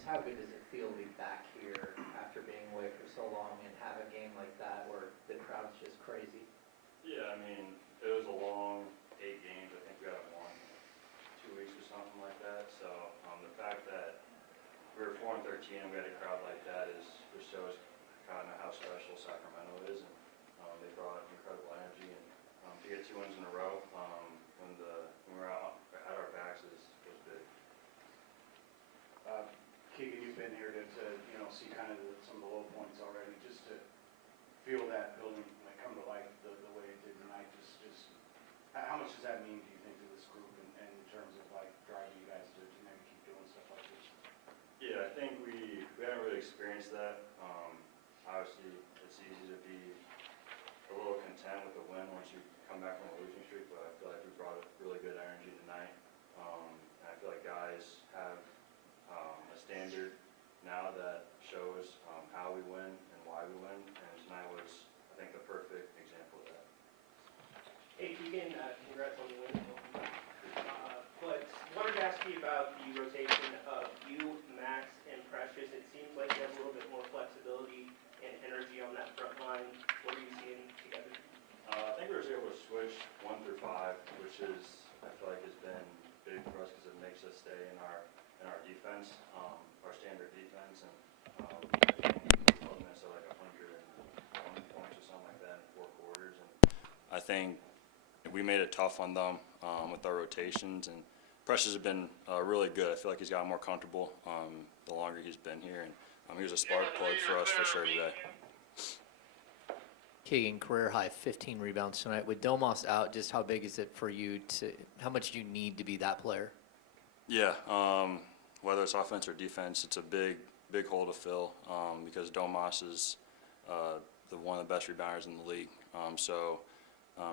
just how good does it feel to be back here after being away for so long and have a game like that where the crowd's just crazy? Yeah, I mean, it was a long 8 games. I think we got one 2 weeks or something like that. So the fact that we were 4-13 and we had a crowd like that just shows kind of how special Sacramento is, and they brought incredible energy. And to get 2 wins in a row when we were out at our backs was big. Keegan, you've been here to see kind of some of the low points already, just to feel that building come to life the way it did tonight. Just how much does that mean, do you think, to this group and in terms of driving you guys to maybe keep doing stuff like this? Yeah, I think we haven't really experienced that. Obviously, it's easy to be a little content with a win once you come back from a losing streak, but I feel like we brought a really good energy tonight. And I feel like guys have a standard now that shows how we win and why we win, and tonight was, I think, the perfect example of that. Hey, Keegan, congrats on the win. But wanted to ask you about the rotation of you, Max, and Precious. It seems like you have a little bit more flexibility and energy on that front line. What are you seeing together? I think we were able to switch 1 through 5, which is, I feel like, has been big for us because it makes us stay in our defense, our standard defense, and Minnesota like 120 points or something like that in 4 quarters. And I think we made it tough on them with our rotations, and Precious has been really good. I feel like he's gotten more comfortable the longer he's been here, and he was a spark plug for us for sure today. Keegan, career high 15 rebounds tonight. With Domas out, just how big is it for you how much do you need to be that player? Yeah, whether it's offense or defense, it's a big hole to fill because Domas is one of the best rebounders in the league.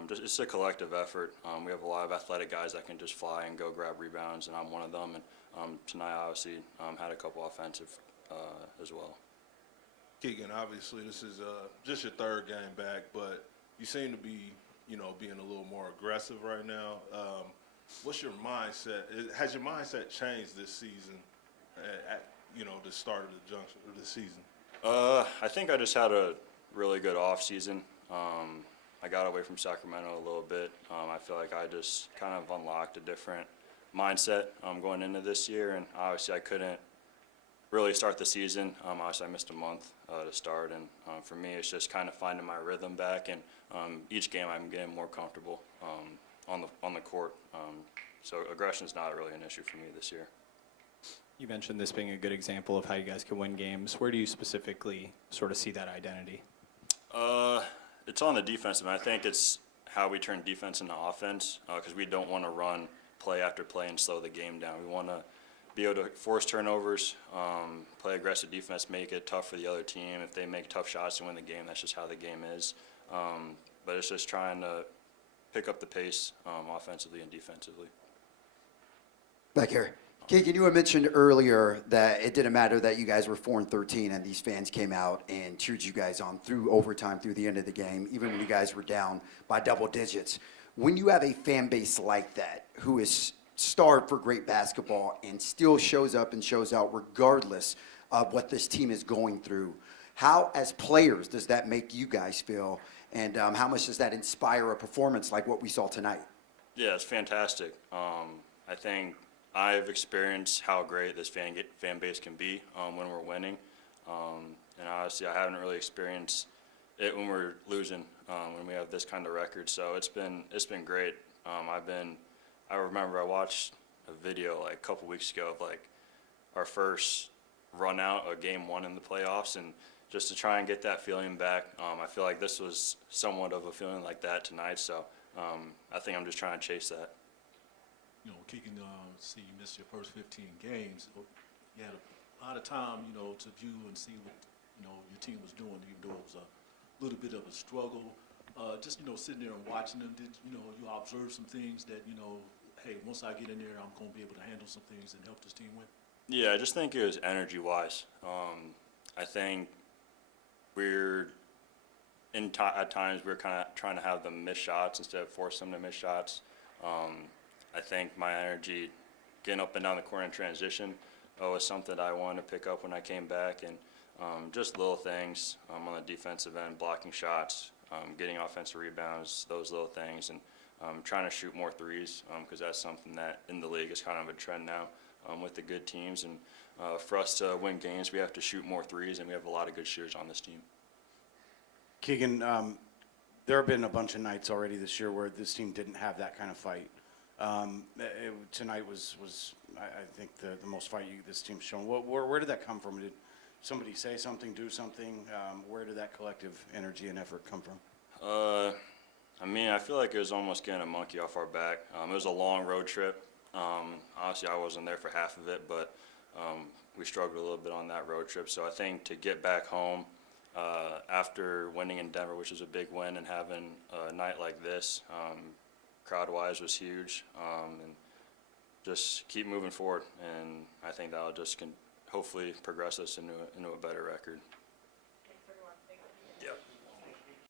It's a collective effort. We have a lot of athletic guys that can just fly and go grab rebounds, and I'm one of them. And tonight, obviously, had a couple offensive as well. Keegan, obviously, this is just your 3rd game back, but you seem to be, being a little more aggressive right now. What's your mindset? Has your mindset changed this season at the start of the junction of the season? I think I just had a really good off season. I got away from Sacramento a little bit. I feel like I just kind of unlocked a different mindset going into this year, and obviously I couldn't really start the season. Obviously I missed a month to start, and for me it's just kind of finding my rhythm back, and each game I'm getting more comfortable on the court. So aggression is not really an issue for me this year. You mentioned this being a good example of how you guys can win games. Where do you specifically sort of see that identity? It's on the defense, and I think it's how we turn defense into offense because we don't want to run play after play and slow the game down. We want to be able to force turnovers, play aggressive defense, make it tough for the other team. If they make tough shots to win the game, that's just how the game is. But it's just trying to pick up the pace offensively and defensively. Back here. Keegan, you had mentioned earlier that it didn't matter that you guys were 4-13 and these fans came out and cheered you guys on through overtime, through the end of the game, even when you guys were down by double digits. When you have a fan base like that who is starved for great basketball and still shows up and shows out regardless of what this team is going through, how, as players, does that make you guys feel, and how much does that inspire a performance like what we saw tonight? Yeah, it's fantastic. I think I've experienced how great this fan base can be when we're winning, and honestly, I haven't really experienced it when we're losing, when we have this kind of record. So it's been great. I remember I watched a video like a couple weeks ago of like our first run out of game 1 in the playoffs, and just to try and get that feeling back. I feel like this was somewhat of a feeling like that tonight. So I think I'm just trying to chase that. Keegan, see you missed your first 15 games. You had a lot of time, to view and see what, your team was doing, even though it was a little bit of a struggle. Just, sitting there and watching them, did, you observe some things that, hey, once I get in there, I'm going to be able to handle some things and help this team win? Yeah, I just think it was energy-wise. I think at times we're kind of trying to have them miss shots instead of force them to miss shots. I think my energy getting up and down the court in transition was something that I wanted to pick up when I came back, and just little things on the defensive end, blocking shots, getting offensive rebounds, those little things, and trying to shoot more threes because that's something that in the league is kind of a trend now with the good teams. And for us to win games, we have to shoot more threes, and we have a lot of good shooters on this team. Keegan, there have been a bunch of nights already this year where this team didn't have that kind of fight. Tonight was I think the most fight this team's shown. Where did that come from? Did somebody say something, do something? Where did that collective energy and effort come from? I mean, I feel like it was almost getting a monkey off our back. It was a long road trip. Obviously, I wasn't there for half of it, but we struggled a little bit on that road trip. So I think to get back home after winning in Denver, which was a big win, and having a night like this, crowd-wise was huge, and just keep moving forward. And I think that'll just hopefully progress us into a better record.